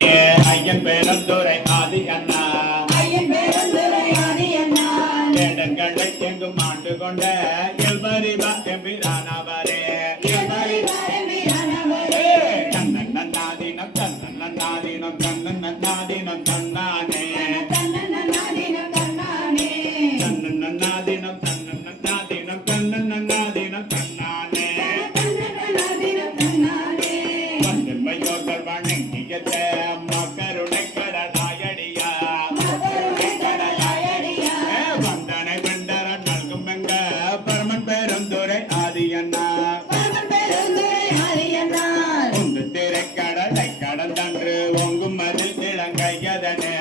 ஐயன் பேரந்துரை ஆதி அண்ணா இடங்களை எங்கும் ஆண்டு கொண்ட எல்பரி எம்பிரானவரே கண்ணன் நன்னாதீனம் கண்ணன் நன்னாதீனம் கண்ணன் நன்னாதீனம் கண்ணானே கண்ணன் நன்னாதீனம் கண்ணன் நன்னாதீனம் கண்ணன் நன்னாதீனம் கண்ணானே வந்தமையோர்கள் வணங்கியத மக்கருடை கடலாயடியா வந்தனை வெண்டர நல்கும் எங்க பரமன் பேரந்துரை ஆதியண்ணா உந்து திரை கடலை கடந்தன்று ஒங்கும் மதில் இளங்கையதனே